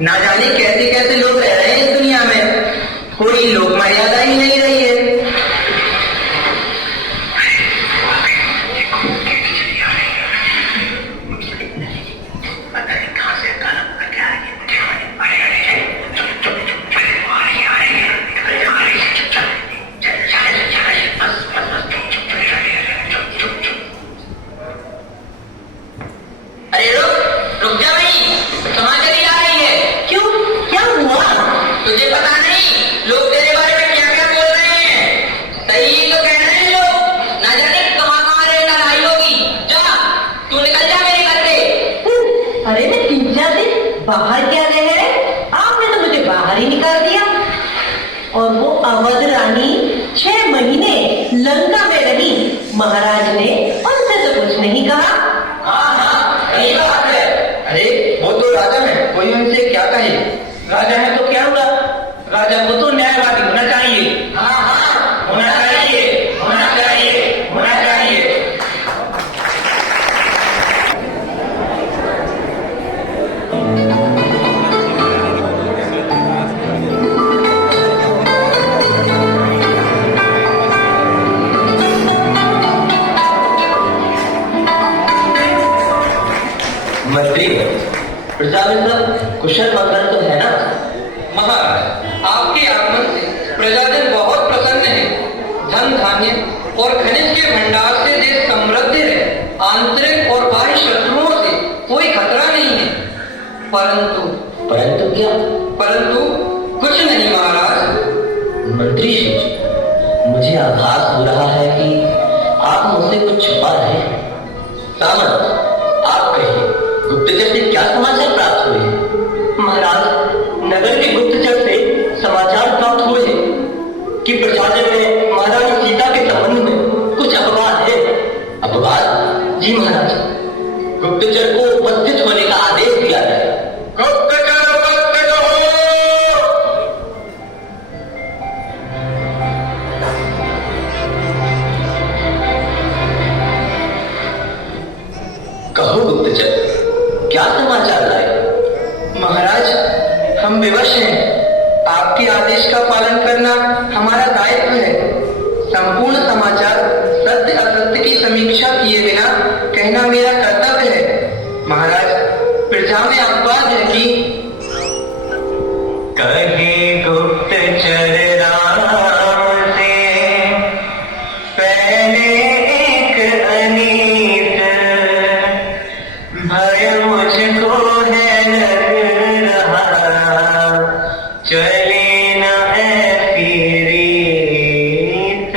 ना जाने कैसे कैसे लोग रह रहे हैं इस दुनिया में, कोई लोक मर्यादा ही नहीं रही है। अरे रुक रुक जा भाई, कहाँ चली जा रही है? क्यों, क्या हुआ? तुझे पता नहीं लोग तेरे बारे में क्या क्या बोल रहे हैं? सही ही तो कह रहे हैं लोग, ना जाने कहाँ कहाँ रे लड़ाई होगी। जा तू निकल जा मेरे घर से। अरे मैं 3-4 दिन बाहर क्या रहे, आपने तो मुझे बाहर ही निकाल दिया। और वो अवध रानी 6 महीने लंका में रही, महाराज ने उनसे तो कुछ नहीं कहा। हाँ हाँ सही बात है। अरे वो तो राजा है, कोई उनसे क्या कहे। राजा है तो क्या हुआ, राजा को तो न्यायवादी होना चाहिए। हाँ हाँ होना चाहिए, होना चाहिए, होना चाहिए। मंत्री प्रजा में सब कुशल मंगल तो है ना? महाराज, आपके आगमन से प्रजाजन बहुत प्रसन्न है। धन धान्य और खनिज के भंडार से देश समृद्ध है। आंतरिक और बाह्य शत्रुओं से कोई खतरा नहीं है। परंतु क्या? परंतु कुछ नहीं महाराज। मंत्री श्री जी, मुझे आभास हो रहा है कि आप मुझसे कुछ छुपा रहे हैं। सामंत, आप कहिए, गुप्तचर से क्या समाचार प्राप्त हुए हैं? महाराज, नगर के गुप्तचर से समाचार प्राप्त हुए हैं कि प्रशासन में महारानी सीता के संबंध में कुछ अपवाद है। अपवाद? जी महाराज। गुप्तचर को उपस्थित होने का आदेश दिया है। गुप्तचर उपस्थित हो। कहो गुप्तचर, क्या समाचार लाए? महाराज, हम विवश हैं। आपके आदेश का पालन करना हमारा दायित्व है। संपूर्ण समाचार सत्य असत्य की समीक्षा किए बिना कहना मेरा कर्तव्य है। महाराज, प्रजा में अफवाह है कि कहे गुप्तचर राम से पहले एक अनीत भय मुझको है लग रहा, चले न ऐसी रीत,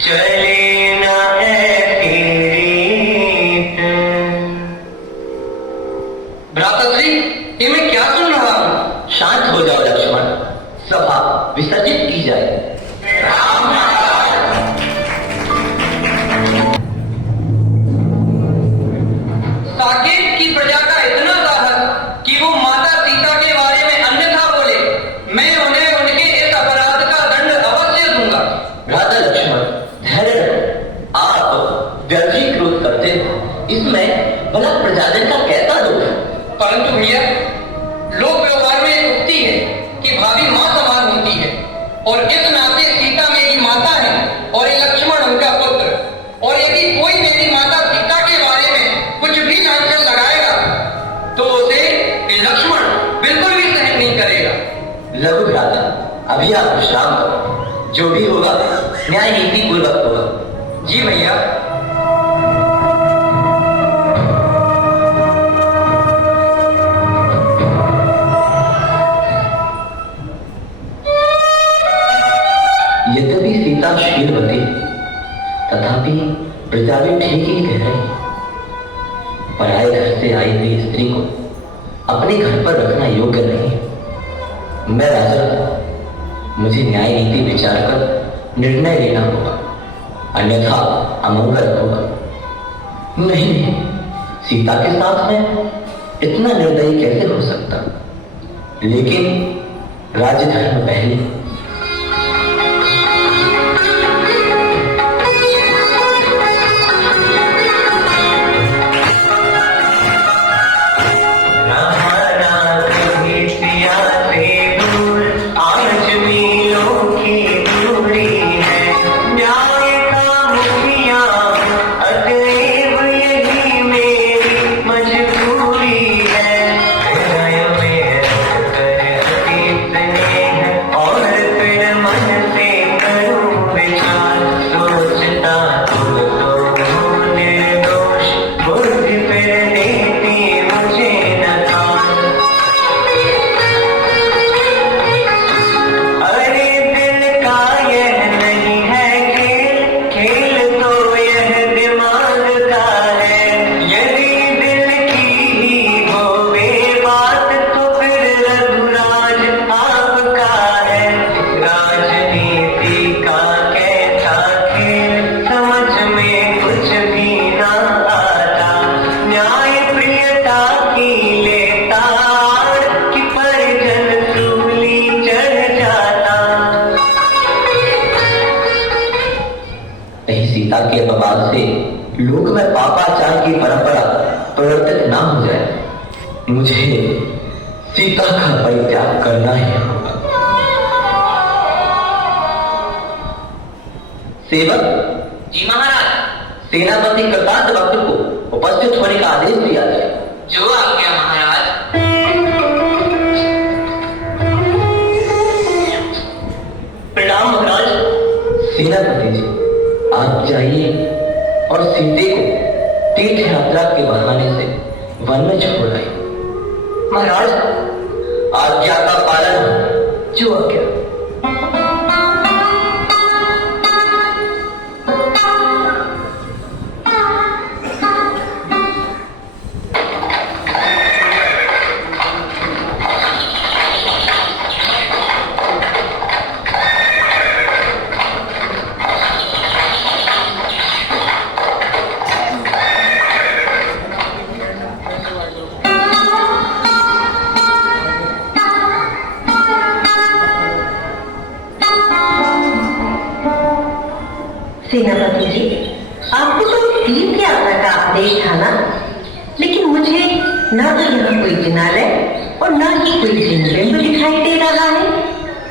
चले न ऐसी रीत। भ्राताश्री, ये मैं क्या सुन रहा हूँ? शांत हो जाओ लक्ष्मण, सभा विसर्जित की जाए। साकेत की प्रजा का इतना साहस कि वो माता सीता के बारे में अन्यथा बोले, मैं उन्हें उनके इस अपराध का दंड अवश्य दूंगा। राजा लक्ष्मण, धैर्य रखो। आप व्यर्थ ही क्रोध करते हो, इसमें भला प्रजाजन का कैसा दोष है? परंतु भैया, लोक व्यवहार में एक उक्ति है कि भाभी माँ समान होती है, और इस नाते सीता मेरी माता है और ये लक्ष्मण उनका पुत्र। और यदि कोई मेरी माता सीता के बारे में कुछ भी लांछन लगाएगा तो उसे ये लक्ष्मण बिल्कुल भी सहन नहीं करेगा। लघु भ्राता, अभी आप विश्राम करो, जो भी होगा न्याय नीति पूर्वक होगा। जी भैया। यद्यपि सीता शीलवती है, तथापि प्रजा भी ठीक ही कह रही है। पराये घर से आई हुई स्त्री को अपने घर पर रखना योग्य नहीं है। मैं राजा हूं, मुझे न्याय नीति विचार कर निर्णय लेना होगा, अन्यथा अमंगल होगा। नहीं नहीं, सीता के साथ मैं इतना निर्दयी कैसे हो सकता? लेकिन राज्य धर्म पहले। रहा ना कभी हिसाब से लोक में पापाचार की परंपरा प्रवर्तित ना हो जाए, मुझे सीता का परित्याग करना ही होगा। सेवक जी महाराज। सेनापति कृतार्थ भक्त को उपस्थित होने का आदेश दिया जाए। जो आज्ञा महाराज। प्रणाम महाराज। सेनापति जी, आप जाइए और सीते को तीर्थ यात्रा के बहाने से वन में छोड़ आइए। महाराज, आज्ञा का पालन। जो आज्ञा। सेनापति जी, आपको तो तीर्थ यात्रा का आदेश था ना, लेकिन मुझे ना तो यहाँ कोई जिनालय और ना ही कोई जिनबिंब दिखाई दे रहा है।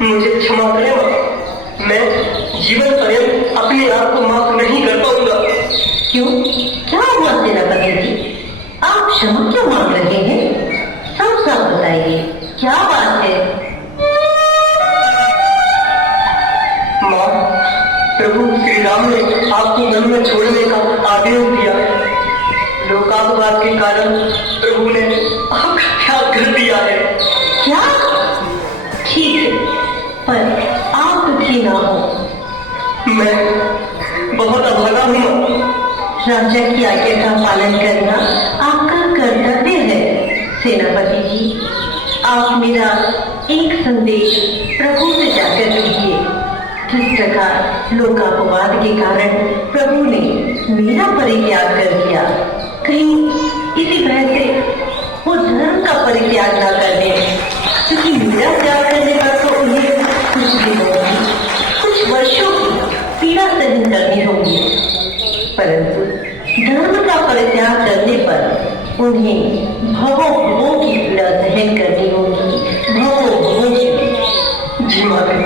मुझे क्षमा करें मां, मैं जीवन पर्यंत अपने आप को माफ नहीं कर पाऊंगा। क्यों, क्या हुआ सेनापति जी? आप क्षमा क्यों मांग रहे हैं? साफ साफ बताइए, क्या बात है? मां, प्रभु श्री राम ने आपको वन में छोड़ने का आदेश दिया। लोकापवाद के कारण प्रभु ने आपका त्याग कर दिया है। क्या? ठीक है, पर आप दुखी ना हो। मैं बहुत अभागा हूँ। राजा की आज्ञा का पालन करना आपका कर्तव्य है। सेनापति जी, आप मेरा एक संदेश प्रभु से जाकर कीजिए। जिस प्रकार लोकापवाद के कारण प्रभु ने मेरा परित्याग कर दिया, कहीं इसी भय से वो धर्म का परित्याग न कर दे, क्योंकि मेरा त्याग करने पर तो उन्हें कुछ दिनों की, कुछ वर्षों की पीड़ा सहन करनी होगी, परंतु धर्म का परित्याग करने पर उन्हें भवों भवों की पीड़ा सहन करनी होगी, भवों भवों की। जी माता।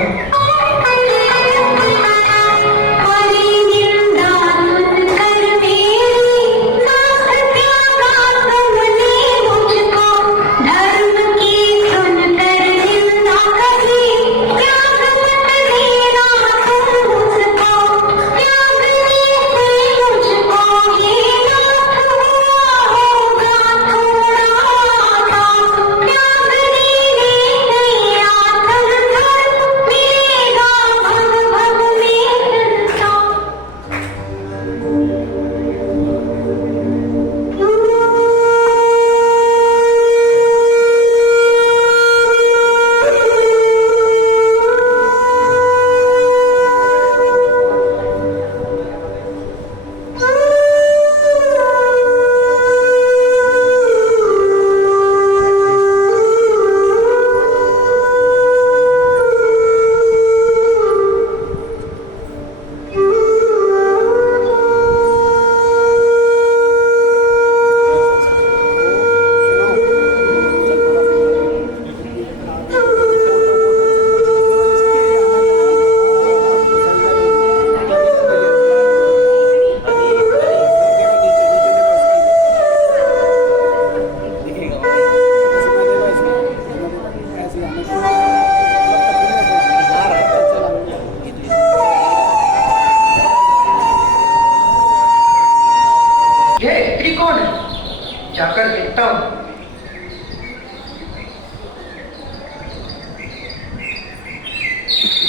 जाकर देखता हूं।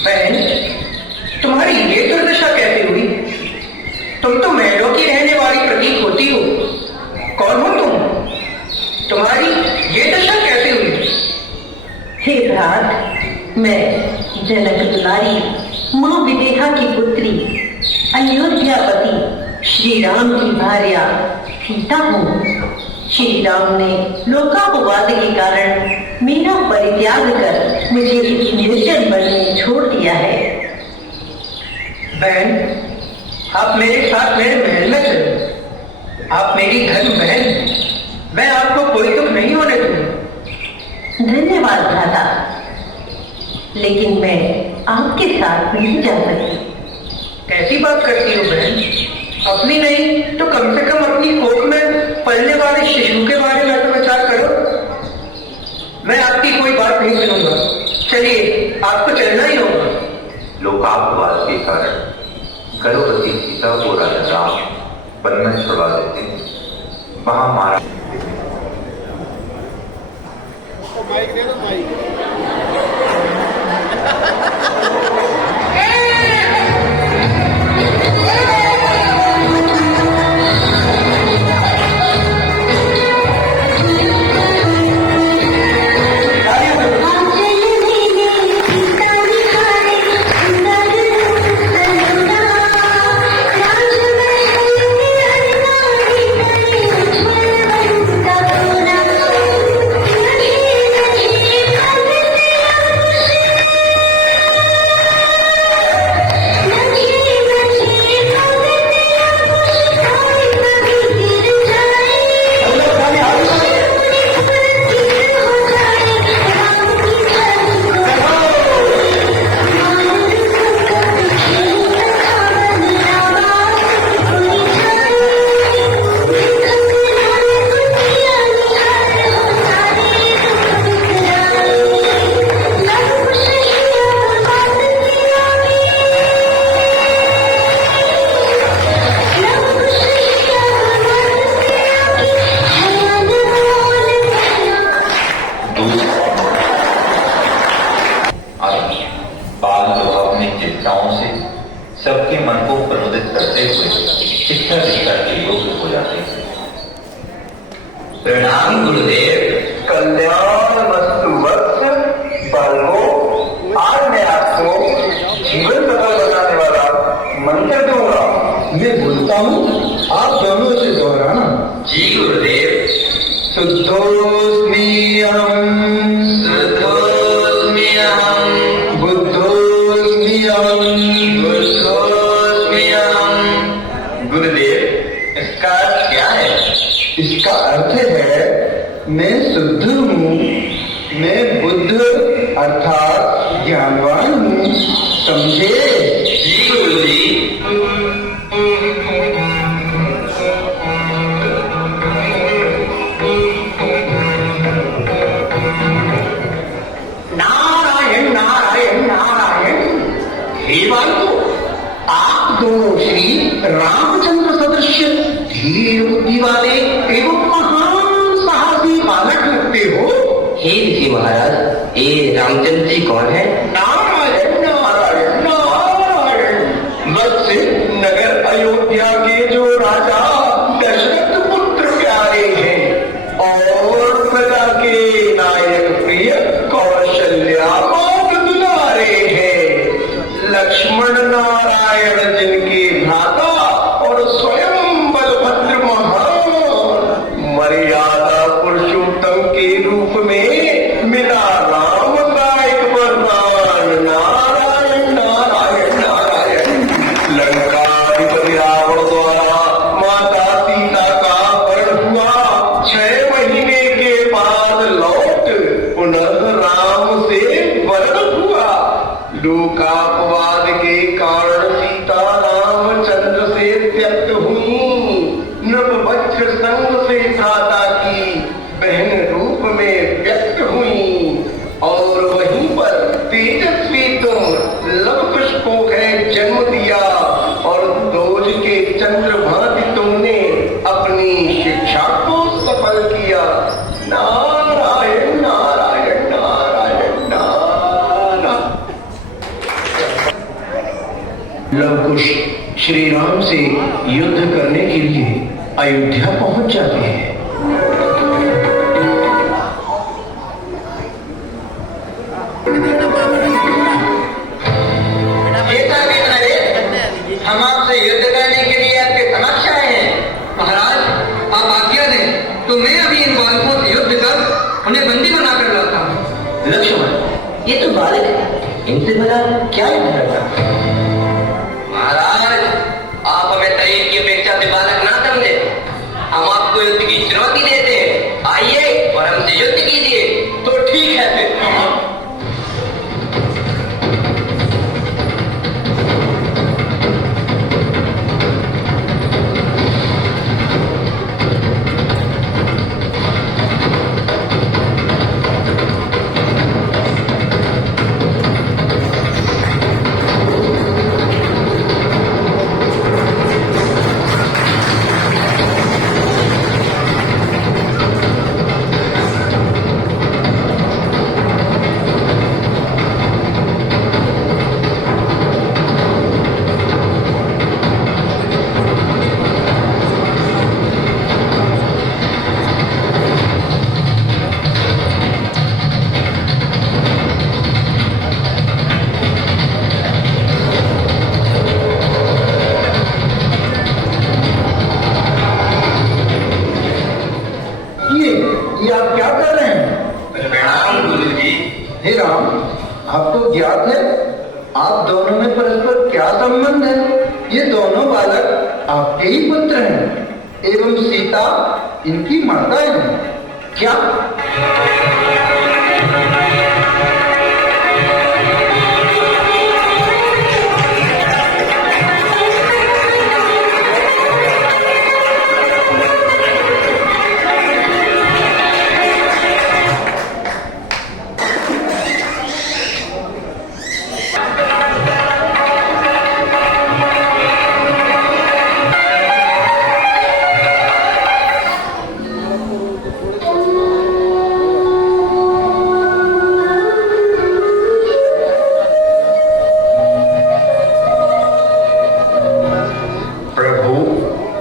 बहन, तुम्हारी ये दुर्दशा कैसे हुई? तुम तो महलों की रहने वाली प्रतीक होती हो। कौन हो तुम? तुम्हारी ये दशा कैसे हुई? हे भ्रात, मैं जनक दुलारी मां विदेहा की पुत्री अयोध्यापति श्री राम की भार्या सीता हूँ। श्री राम ने लोकापवाद के कारण मेरा परित्याग कर मुझे इस निर्जन वन में छोड़ दिया है। बहन, आप मेरे साथ मेरे महल में चलो, आप मेरी धन बहन हैं। मैं आपको कोई दुख नहीं होने दूंगा। धन्यवाद भ्राता, लेकिन मैं आपके साथ नहीं जा सकती। कैसी बात करती हो बहन? अपनी नहीं तो कम से कम अपनी कोख में पलने वाले शिशु के बारे में तो विचार करो। मैं आपकी कोई बात नहीं सुनूंगा। चलिए, आपको चलना ही होगा। लोकापवाद के कारण गर्भवती सीता को राजा राम वन में छुड़वा देते हैं। वहां मारा सबके मन को प्रमोदित करते हुए शिक्षा दीक्षा के योग्य हो जाते हैं। प्रणाम गुरुदेव। कल्याण वस्तु वत्स बालको, आज मैं आपको जीवन सफल बनाने वाला मंत्र दूंगा। मैं बोलता हूँ, आप दोनों से दोहराना। जी गुरुदेव। शुद्धोस्मि अहम्, शुद्धोस्मि अहम्, बुद्धोस्मि अहम्, बुद्धोस्मि अहम्। गुरुदेव, इसका अर्थ क्या है? इसका अर्थ है मैं शुद्ध हूँ, मैं बुद्ध अर्थात ज्ञानवान हूँ, समझे? जी गुरुजी। नारायण नारायण नारायण। हे बालको, आप दोनों श्री रामचंद्र सदृश धीर बुद्धि वाले एवं महान साहसी बालक लगते हो। हे ऋषि महाराज, ये रामचंद्र जी कौन है? नारायण नारायण नारायण। वत्स, नगर अयोध्या के जो राजा दशरथ पुत्र प्यारे हैं और प्रजा के नायक प्रिय कौशल्या बहुत दुलारे हैं। लक्ष्मण नारायण जिनके भ्राता और स्वयं बलभद्र महान मर्यादा पुरुषोत्तम के रूप में मिला राम का एक वरदान। नारायण नारायण नारायण। लंकाधिपति रावण द्वारा माता सीता का अपहरण हुआ। 6 महीने के बाद लौट पुनः राम से वरण हुआ। लोकापवाद के कारण सीता रामचंद्र से त्यक्त हुई। नभ वज्र संग से भ्राता की बहन रूप में व्यक्त हुई और वहीं पर तेजस्वी तुम लव कुश को है जन्म दिया और दोज के चंद्र भांति तुमने अपनी शिक्षा को सफल किया। नारायण नारायण नारायण नारायण। लव कुश श्री राम से युद्ध करने के लिए अयोध्या पहुंच जाते हैं। हम आपसे युद्ध करने के लिए आपके समक्ष आए हैं। महाराज, आप आज्ञा दें तो मैं अभी इन बालकों से युद्ध कर उन्हें बंदी बनाकर लाता हूँ। लक्ष्मण, ये तो बालक है, इनसे भला क्या युद्ध करता? महाराज, आप आप हमें शरीर की अपेक्षा से बालक ना समझे। हम आपको युद्ध की चुनौती देते हैं, आइए और हमसे युद्ध कीजिए। तो ठीक है फिर। ये आप क्या कर रहे हैं? प्रणाम गुरु जी। हे राम, आपको ज्ञात है आप दोनों में परस्पर क्या संबंध है? ये दोनों बालक आपके ही पुत्र हैं एवं सीता इनकी माता है। क्या?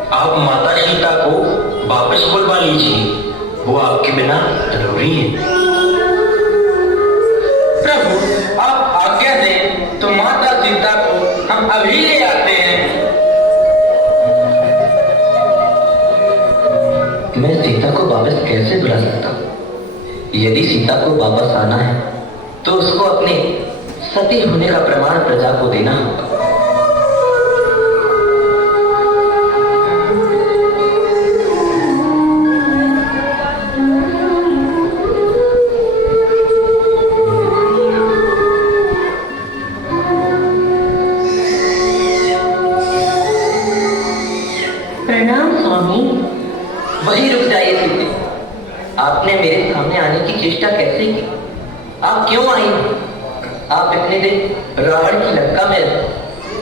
आप माता सीता को वापस बुलवा लीजिए, वो आपके बिना जरूरी है। प्रभु आप आज्ञा दें तो माता सीता को हम अभी ले आते हैं। मैं सीता को वापस कैसे बुला सकता हूँ? यदि सीता को वापस आना है तो उसको अपने सती होने का प्रमाण प्रजा को देना होगा। प्रणाम स्वामी। वही रुक जाइए सीते, आपने मेरे सामने आने की चेष्टा कैसे की? आप क्यों आई? आप इतने दिन रावण की लंका में रहे,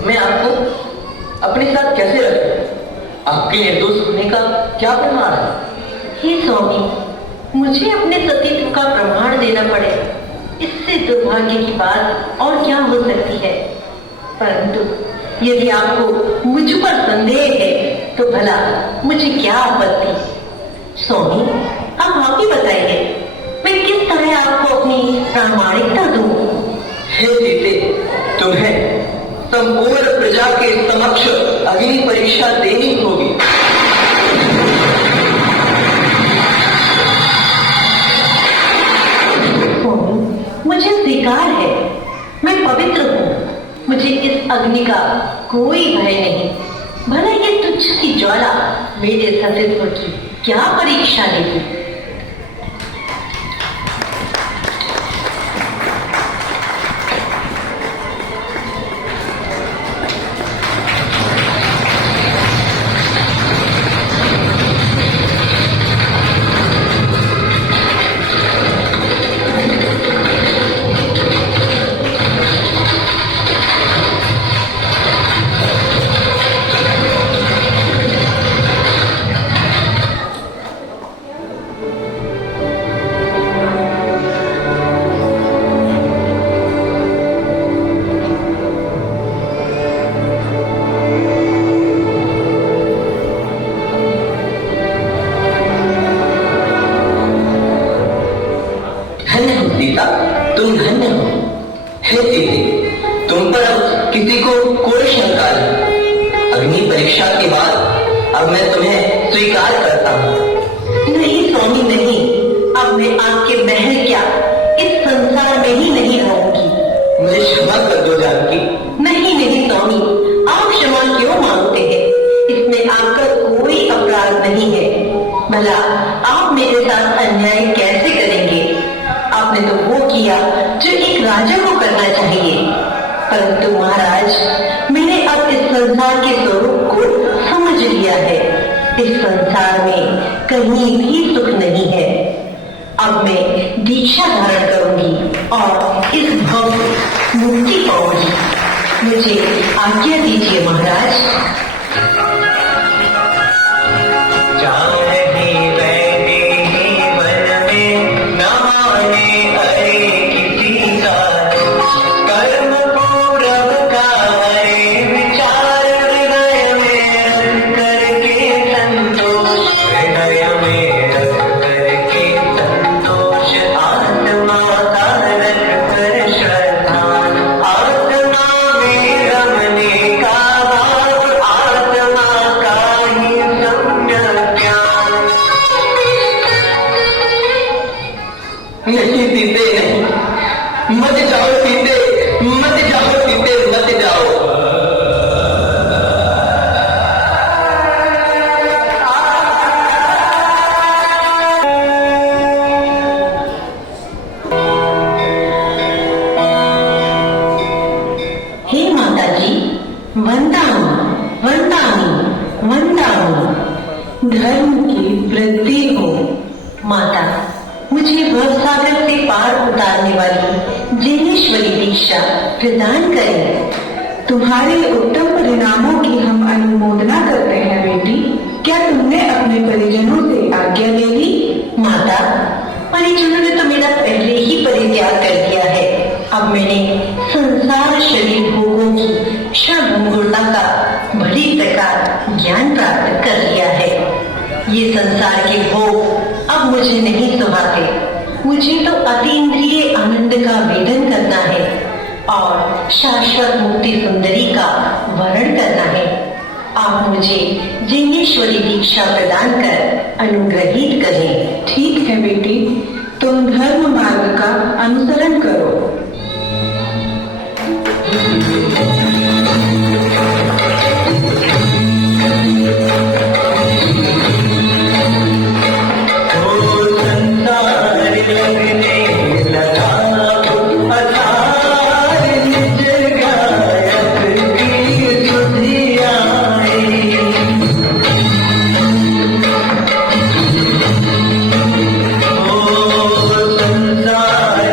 मैं आपको अपने साथ कैसे रखूं? आपके निर्दोष होने का क्या प्रमाण है? हे स्वामी, मुझे अपने सतीत्व का प्रमाण देना पड़े, इससे दुर्भाग्य की बात और क्या हो सकती है। परंतु यदि आपको मुझ पर संदेह है तो भला मुझे क्या आपत्ति। स्वामी, आप ही बताइए, मैं किस तरह आपको अपनी प्रामाणिकता दूं? हे सीते, तुम्हें संपूर्ण प्रजा के समक्ष अग्नि परीक्षा देनी होगी। मुझे स्वीकार है, मैं पवित्र हूँ, मुझे इस अग्नि का कोई भय नहीं। भला ये तुच्छ सी ज्वाला मेरे सतीत्व की क्या परीक्षा लेगी? सीता, तुम धन्य हो। हे सीते, तुम पर अब किसी को कोई शंका नहीं। अग्नि परीक्षा के बाद अब मैं तुम्हें स्वीकार करता हूँ। नहीं स्वामी, नहीं, अब मैं आपके महल क्या इस संसार में ही नहीं रहूंगी। मुझे क्षमा कर दो जानकी। नहीं नहीं स्वामी, आप क्षमा क्यों मांगते हैं? किया जो एक राजा को करना चाहिए। परंतु महाराज, मैंने अब इस संसार के स्वरूप को समझ लिया है। इस संसार में कहीं भी सुख नहीं है। अब मैं दीक्षा धारण करूंगी और इस भव से मुक्ति पाऊंगी। मुझे आज्ञा दीजिए महाराज। नहीं पीते नहीं, मत जाओ पीते, मत जाओ पीते, मत जाओ। हे माता जी, वंदामी वंदामी वंदामी। धर्म की वृद्धि हो। माता, मुझे भवसागर से पार उतारने वाली जिनेश्वरी दीक्षा प्रदान करें। तुम्हारे उत्तम परिणामों की हम अनुमोदना करते हैं बेटी। क्या तुमने अपने परिजनों से आज्ञा ले ली? माता, परिजनों ने तो मेरा पहले ही परित्याग कर दिया है। अब मैंने संसार शरीर भोगों की क्षणभंगुरता का बड़ी प्रकार ज्ञान प्राप्त कर लिया है। ये संसार के भोग अब मुझे नहीं सुहाते। मुझे तो अतीन्द्रिय आनंद का वेदन करना है और शाश्वत मुक्ति सुंदरी का वर्ण करना है। आप मुझे जिनेश्वरी दीक्षा प्रदान कर अनुग्रहित करें। ठीक है बेटी, तुम धर्म मार्ग का अनुसरण करो। संसार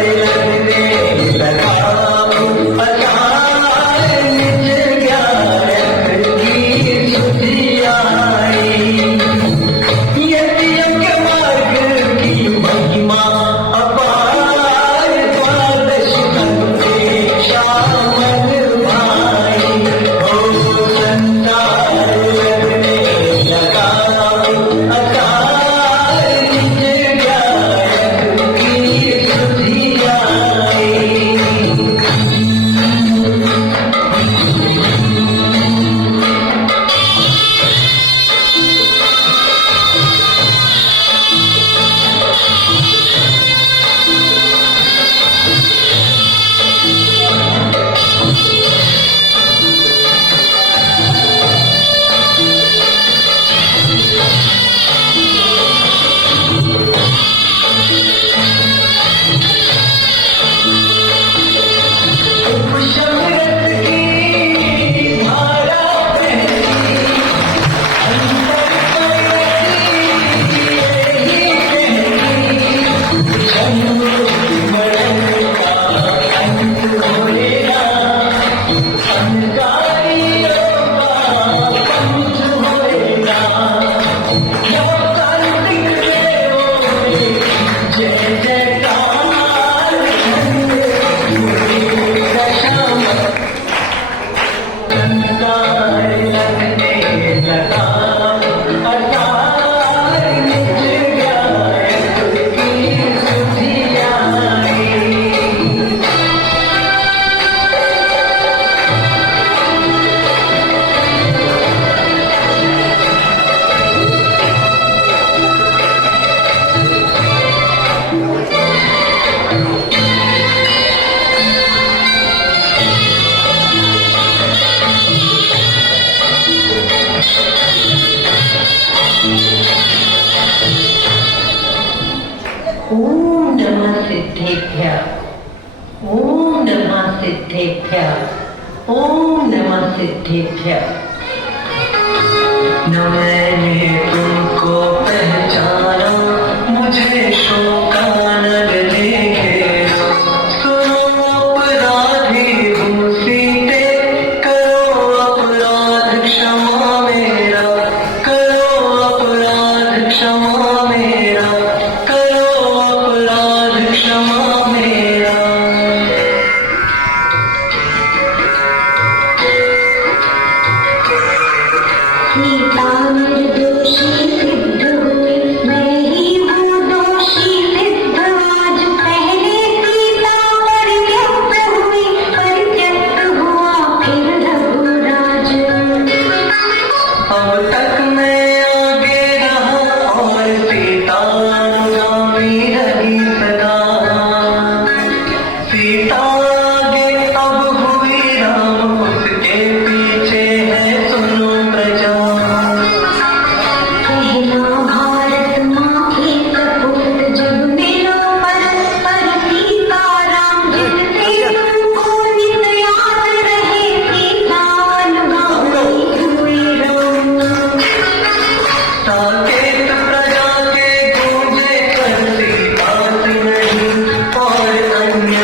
ओम नमः सिद्धेभ्यः, ओम नमः सिद्धेभ्यः। न मैंने तुमको पहचाना, मुझे शोकानल ने घेरा। सुनो अपराधी हूँ सीते, करो अपराध क्षमा मेरा, करो अपराध क्षमा मेरा, करो अपराध क्षमा मेरा। सीता निर्दोषी सिद्ध हुई, मैं ही हूँ दोषी सिद्ध आज। पहले सीता परित्यक्त हुई, परित्यक्त हुआ फिर रघुराज। अब तक मैं आगे रहा और सीता अनुगामी रही सदा। सीता आगे अब हुई राम, उसके पीछे है सुनो प्रजा। कहना भारत माँ के सपूत, जग मिलो परस्पर सीता राम। जिससे तुमको नित याद रहे, सीता अनुगामी हुई राम। साकेत प्रजा के गूंजे कर सीता से नहीं और अन्य।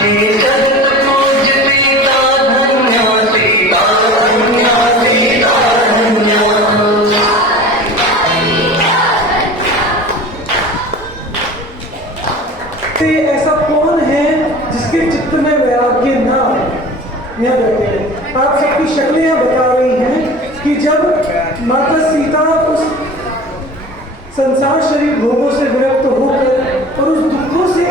हे जगत पूज सीता धन्य, सीता धन्य, सीता धन्य। ऐसा कौन है जिसके चित्त में वैराग्य न आए? यह बैठे आप सबकी शक्लें यहाँ बता रही हैं कि जब माता सीता उस संसार शरीर भोगों से विरक्त होकर और उस दुखों से